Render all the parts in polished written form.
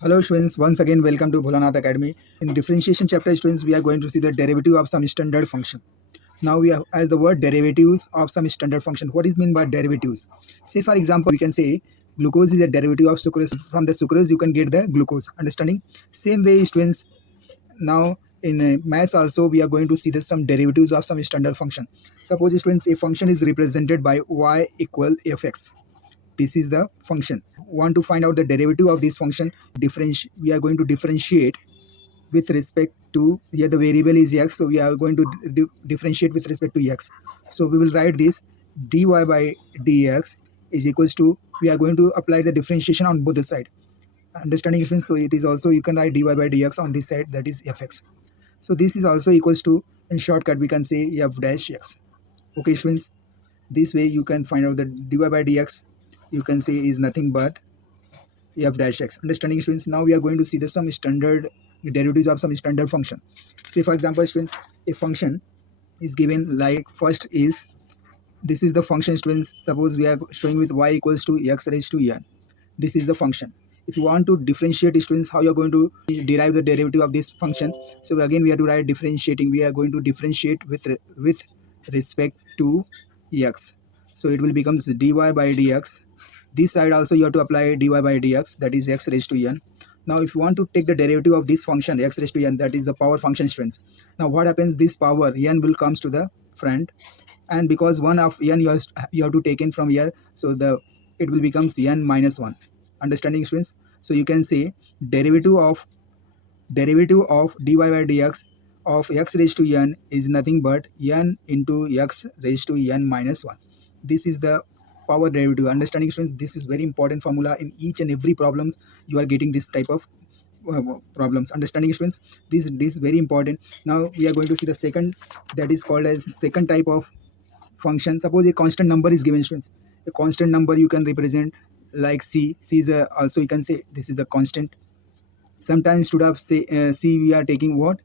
Hello students, once again welcome to Bholanath Academy. In differentiation chapter students, we are going to see the derivative of some standard function. Now we have as the word derivatives of some standard function. What is meant by derivatives? Say for example, we can say glucose is a derivative of sucrose. From the sucrose, you can get the glucose. Understanding? Same way students, now in maths also we are going to see some derivatives of some standard function. Suppose students, a function is represented by y equal fx. This is the function. Want to find out the derivative of this function? We are going to differentiate with respect to, here the variable is x, so we are going to differentiate with respect to x. So we will write this dy by dx is equals to, we are going to apply the differentiation on both the side. Understanding difference, so it is also, you can write dy by dx on this side, that is fx. So this is also equals to, in shortcut we can say f dash x. Okay students, this way you can find out that dy by dx, you can say, is nothing but f dash x. Understanding students, now we are going to see the some standard derivatives of some standard function. Say for example students, a function is given like, first is, this is the function students. Suppose we are showing with y equals to x raised to n. This is the function. If you want to differentiate students, how you are going to derive the derivative of this function? So again we have to write differentiating. We are going to differentiate with respect to x. So it will becomes dy by dx. This side also you have to apply dy by dx, that is x raised to n. Now if you want to take the derivative of this function x raised to n, that is the power function students. Now what happens, this power n will comes to the front, and because 1 of n you have to take in from here, so it will becomes n minus 1. Understanding students? So you can say derivative of dy by dx of x raised to n is nothing but n into x raised to n minus 1. This is the power derivative. Understanding students, this is very important formula. In each and every problems you are getting this type of problems. Understanding students, this is very important. Now we are going to see the second, that is called as second type of function. Suppose a constant number is given students. A constant number you can represent like c is also, you can say this is the constant. Sometimes instead of say c, we are taking what,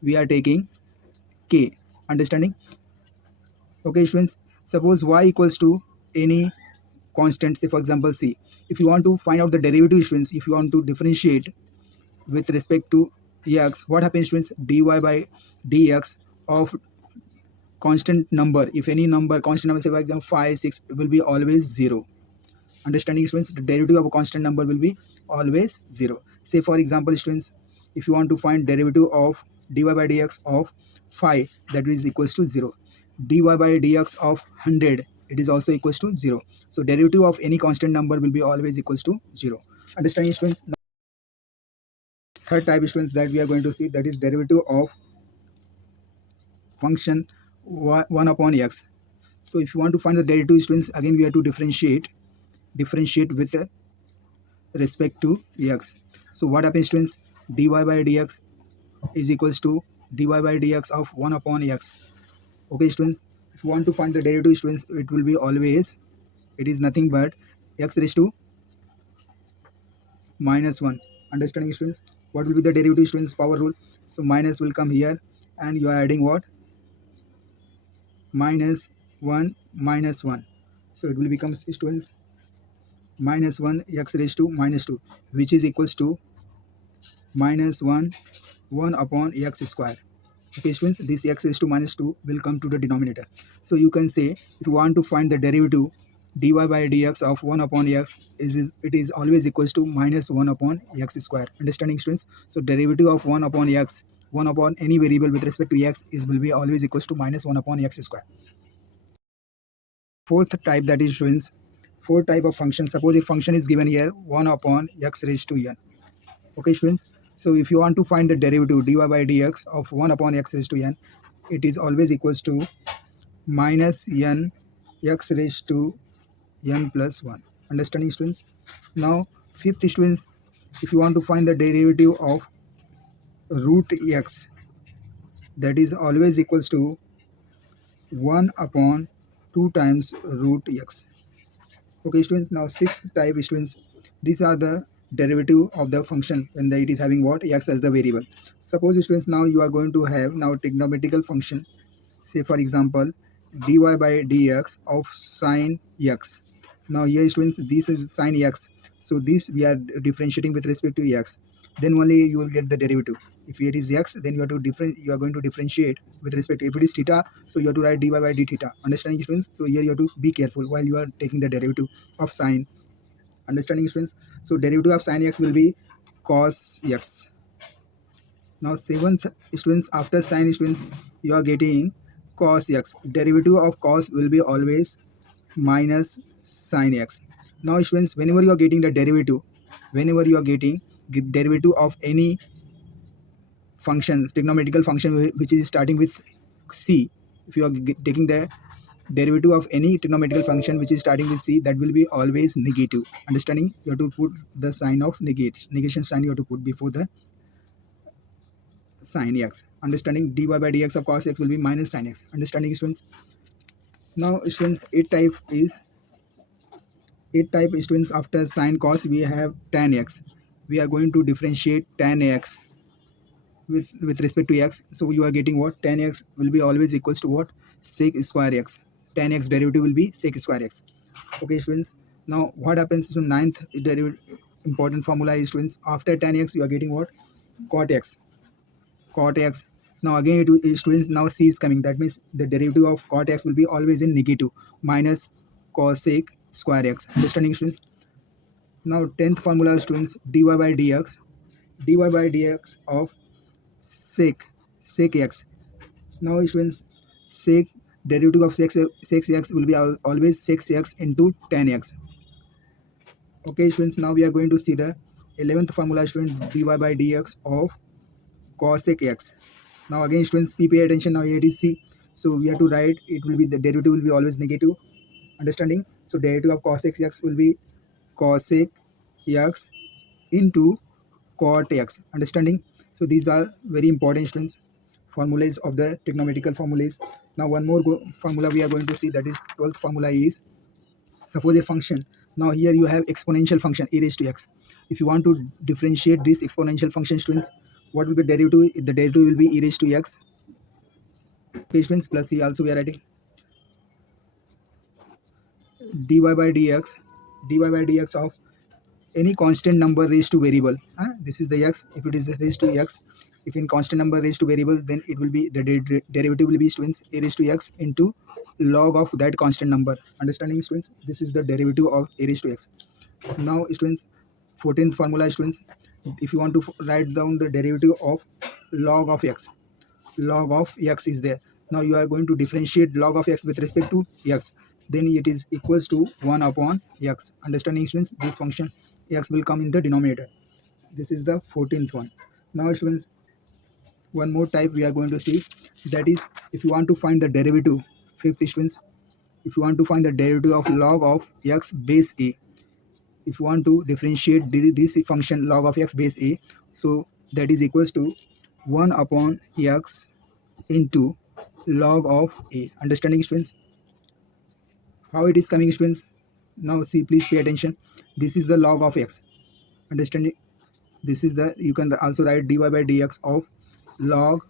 we are taking k. Understanding? Okay students, suppose y equals to any constant, say for example c. If you want to find out the derivative students, if you want to differentiate with respect to x, what happens students, dy by dx of constant number. If any number, constant number, say for example 5 6, will be always 0. Understanding students, the derivative of a constant number will be always 0. Say for example students, if you want to find derivative of dy by dx of 5, that is equals to 0. Dy by dx of 100, it is also equals to 0. So derivative of any constant number will be always equals to 0. Understanding students? Now, third type students that we are going to see, that is derivative of function 1 upon x. So if you want to find the derivative students, again we have to differentiate with respect to x. So what happens students, dy by dx is equals to dy by dx of 1 upon x. Okay students, if you want to find the derivative students, it will be always, it is nothing but x raised to minus 1. Understanding students? What will be the derivative students? Power rule. So minus will come here, and you are adding what, minus 1 minus 1. So it will become students minus 1 x raised to minus 2, which is equals to minus 1 upon x square. Okay students, this x raised to minus 2 will come to the denominator. So you can say, if you want to find the derivative dy by dx of 1 upon x, it is always equals to minus 1 upon x square. Understanding students? So derivative of 1 upon x, 1 upon any variable with respect to x, will be always equals to minus 1 upon x square. Fourth type, that is students, fourth type of function. Suppose a function is given here 1 upon x raised to n. Okay students, so if you want to find the derivative dy by dx of 1 upon x raised to n, it is always equals to minus n x raised to n plus 1. Understanding students? Now fifth students, if you want to find the derivative of root x, that is always equals to 1 upon 2 times root x. Okay students, now sixth type students, these are the derivative of the function when it is having what, x as the variable. Suppose students, now you are going to have now trigonometrical function. Say for example dy by dx of sine x. Now here students, this is sine x. So this we are differentiating with respect to x. Then only you will get the derivative. If it is x, then you are going to differentiate with respect to, if it is theta, so you have to write dy by d theta. Understanding, students? So here you have to be careful while you are taking the derivative of sine. Understanding, students? So derivative of sine x will be cos x. Now seventh, students, after sine, students, you are getting cos x. Derivative of cos will be always minus sine x. Now students, whenever you are getting the derivative, whenever you are getting the derivative of any function, trigonometrical function which is starting with c, if you are taking the derivative of any trigonometrical function which is starting with c, that will be always negative. Understanding? You have to put the sign of negation sign you have to put before the sin x. Understanding? Dy by dx of cos x will be minus sin x. Understanding, students? Now students, eighth type students, after sin cos we have tan x. We are going to differentiate tan x with respect to x. So you are getting what? Tan x will be always equals to what? Sec square x. Tan x derivative will be sec square x. Okay, students. Now what happens to ninth derivative? Important formula is, students, after tan x you are getting what? Cot x. Cot x. Now again students, now c is coming. That means the derivative of cot x will be always in negative, minus cosec square x. Understanding, students? Now 10th formula, students, dy by dx. Dy by dx of sec x. Now students, sec derivative of sec x will be always sec x into tan x. Okay, students, now we are going to see the 11th formula, student, dy by dx of cosec x. Now again, students, pay attention. Now here it is c, so we have to write, it will be, the derivative will be always negative. Understanding? So derivative of cosec x will be cosec x into cot x. Understanding? So these are very important, students, formulas of the trigonometrical formulas. Now one more formula we are going to see, that is 12th formula is, suppose a function. Now here you have exponential function e raised to x. If you want to differentiate this exponential function, students, what will be derivative? The derivative will be e raised to x. Okay, students, plus c also we are writing dy by dx of any constant number raised to variable. This is the x. If it is raised to x, if in constant number raised to variable, then it will be the derivative will be, students, a raised to x into log of that constant number. Understanding, students? This is the derivative of a raised to x. Now students, 14th formula, students, if you want to write down the derivative of log of x, log of x is there. Now you are going to differentiate log of x with respect to x, then it is equals to 1 upon x. Understanding, students? This function x will come in the denominator. This is the 14th one. Now students, one more type we are going to see, that is, if you want to find the derivative, fifth, students, if you want to find the derivative of log of x base a, if you want to differentiate this function log of x base a, so that is equals to 1 upon x into log of a. Understanding, students? How it is coming, students? Now see, please pay attention. This is the log of x. Understanding? This is the, you can also write dy by dx of log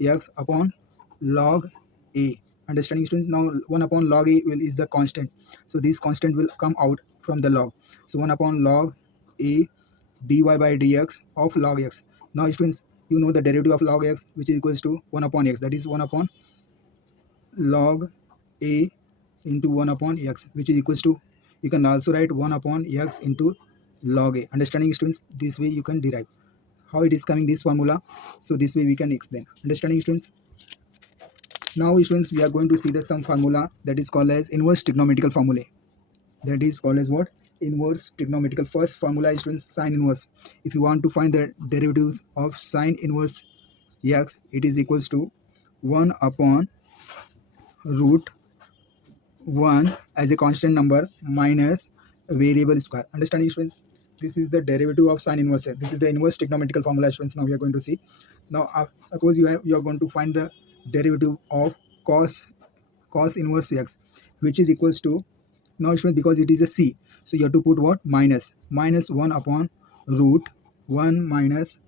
x upon log a. Understanding, students? Now 1 upon log a will is the constant, so this constant will come out from the log. So 1 upon log a dy by dx of log x. Now students, you know the derivative of log x, which is equals to 1 upon x, that is 1 upon log a into 1 upon x, which is equals to, you can also write 1 upon x into log a. Understanding, students? This way you can derive how it is coming, this formula. So this way we can explain. Understanding, students? Now students, we are going to see the some formula that is called as inverse trigonometrical formulae. That is called as what? Inverse trigonometrical. First formula is, students, sine inverse. If you want to find the derivatives of sine inverse x, it is equals to 1 upon root 1 as a constant number minus variable square. Understanding, students? This is the derivative of sine inverse. This is the inverse trigonometrical formula, students. Now we are going to see. Now suppose you are going to find the derivative of cos inverse x, which is equals to, now students, because it is a c, so you have to put what? Minus 1 upon root 1 minus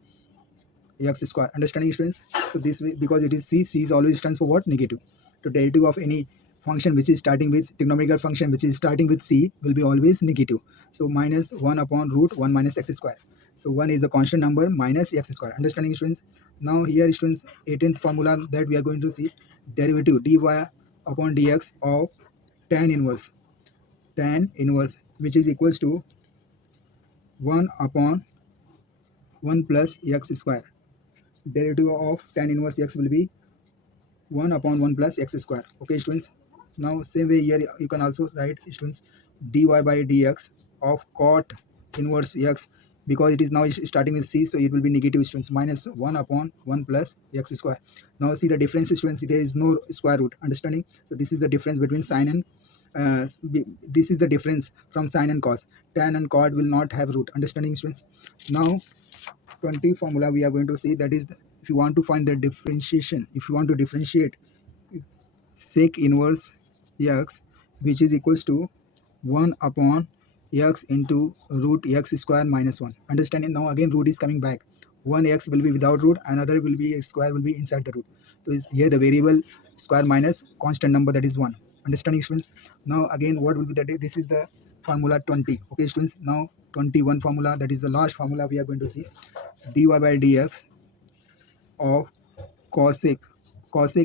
x square. Understanding, students? So this way, because it is c is always stands for what? Negative. The derivative of any function which is starting with trigonometrical function which is starting with c will be always negative. So minus 1 upon root 1 minus x square. So 1 is the constant number minus x square. Understanding, students? Now here, students, 18th formula that we are going to see, derivative dy upon dx of tan inverse which is equals to 1 upon 1 plus x square. Derivative of tan inverse x will be 1 upon 1 plus x square. Okay, students? Now same way here you can also write, students, dy by dx of cot inverse x, because it is now starting with c, so it will be negative, students, minus 1 upon 1 plus x square. Now see the difference, students, there is no square root. Understanding? So this is the difference between sine and this is the difference from sine and cos. Tan and cot will not have root. Understanding, students? Now 20 formula we are going to see, that is if you want to find the differentiation, if you want to differentiate sec inverse x which is equals to 1 upon x into root x square minus 1. Understanding? Now again root is coming back. One x will be without root, another will be square will be inside the root. So is here the variable square minus constant number, that is 1. Understanding, students? Now again what will be the, this is the formula 20. Okay, students? Now 21 formula, that is the last formula we are going to see, dy by dx of cosec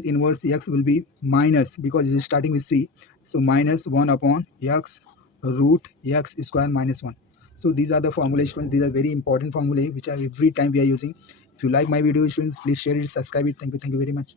inverse x will be minus, because it is starting with c, so minus 1 upon x root x square minus 1. So these are the formulae, students. These are very important formulae which are every time we are using. If you like my video, students, please share it, subscribe it. Thank you very much.